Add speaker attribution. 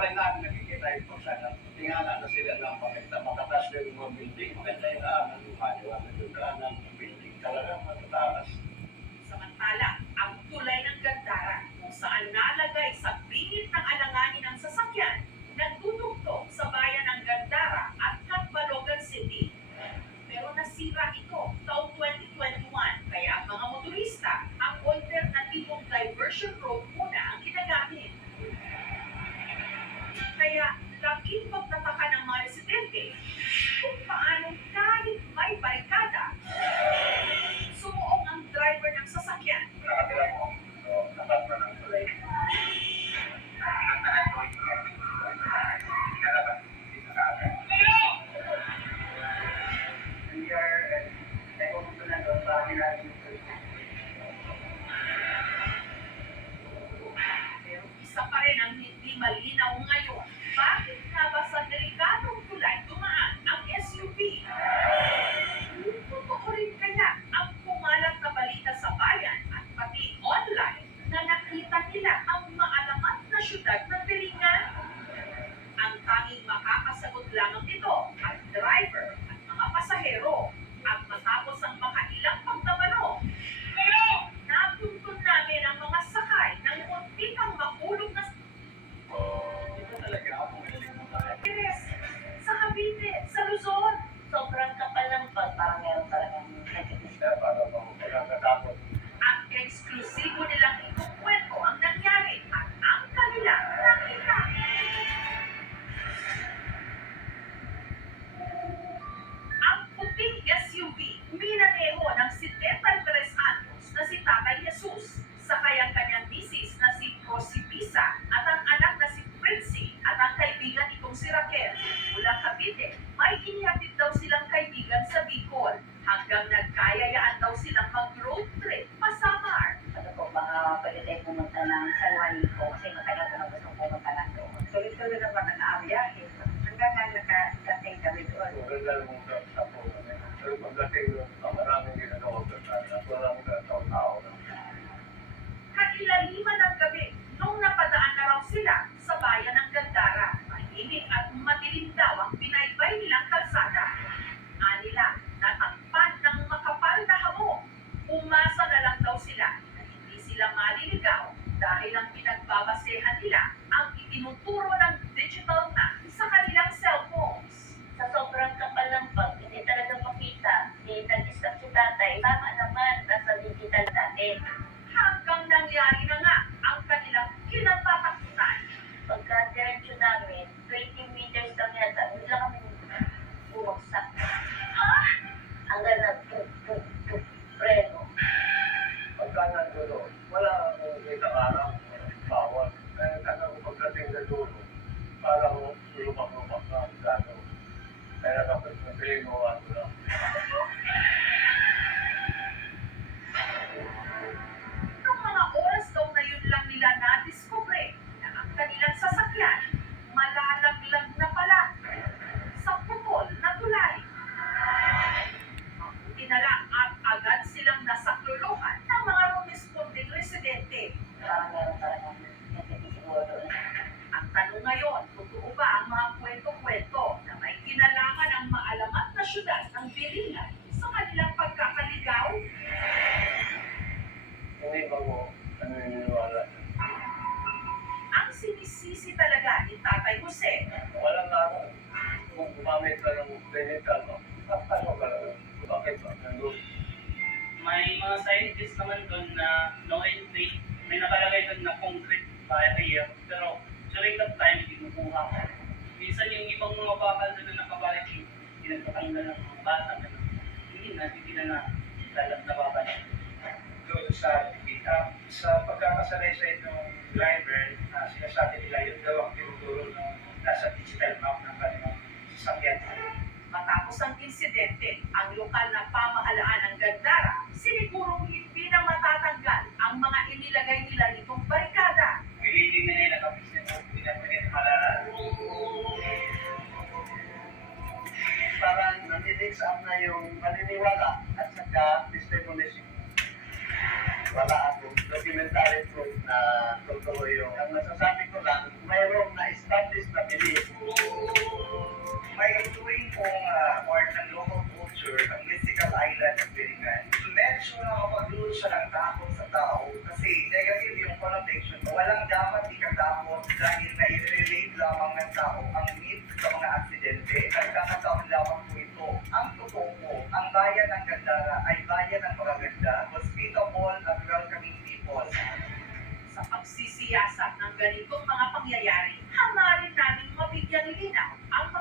Speaker 1: pa rin natin nakikita yung pagsagap. Tingala na sila na makatas na yung mga building. Maganda yung daanan, yung maliwanag yung daanan, building talagang matataas.
Speaker 2: Ang hindi malinaw ngayon. Bakit Luzon.
Speaker 3: sobrang kapal ng pag parang meron po.
Speaker 1: Pero pagdating doon, ang maraming ginagawa ko sa walang tao-tao.
Speaker 2: Kailaliman ng gabi nung napadaan na sila sa bayan ng Gandara. Mahimik at madilim daw ang binaybay nilang kalsada. Anila, natakpan ng makapal na hamog. Umasa na lang daw sila na hindi sila maliligaw dahil ang pinagbabasehan nila ang itinuturo ng digital map sa kanilang
Speaker 3: tatay. Tama naman, nasa digital natin.
Speaker 2: Hanggang nangyari na nga ang kanilang kinatatakutan.
Speaker 3: Pagka diretsyo namin, 20 meters lang yata, bigla kami bumagsak.
Speaker 2: Ah!
Speaker 3: Hanggang na preno.
Speaker 1: Pagka nandulo, wala akong kitang araw, bawal. Kaya talagang pagdating na dulo, parang lumak-lumak na ang gano. Kaya kapag napiling mo
Speaker 2: mga
Speaker 4: scientists naman doon na no entry, may nakalagay doon na concrete barrier, pero during that time, kinukuha ko. Minsan yung ibang mga bakal doon na nakabalik, ng mga bata, hindi na, hindi na na lalat na babalik.
Speaker 5: doon sa kita sa pagkakasanay sa itong driver na sinasabi nagka-testimony wala akong documentary proof na totoo yung ang
Speaker 2: masasabi ko lang, mayroong na-establish na belief. May tuwing kong part ng local culture, ang mystical island ng Biringan, medyo
Speaker 5: nakapagdulo siya ng takot sa tao kasi negative yung
Speaker 1: connotation. Walang dapat ikatakot dahil na-relate lamang ng tao ang Mandara ay bayan ng magaganda, hospitable at welcoming people. Sa pagsisiyasat ng ganitong mga
Speaker 5: pangyayari, hamarin namin mabigyan linaw ang mga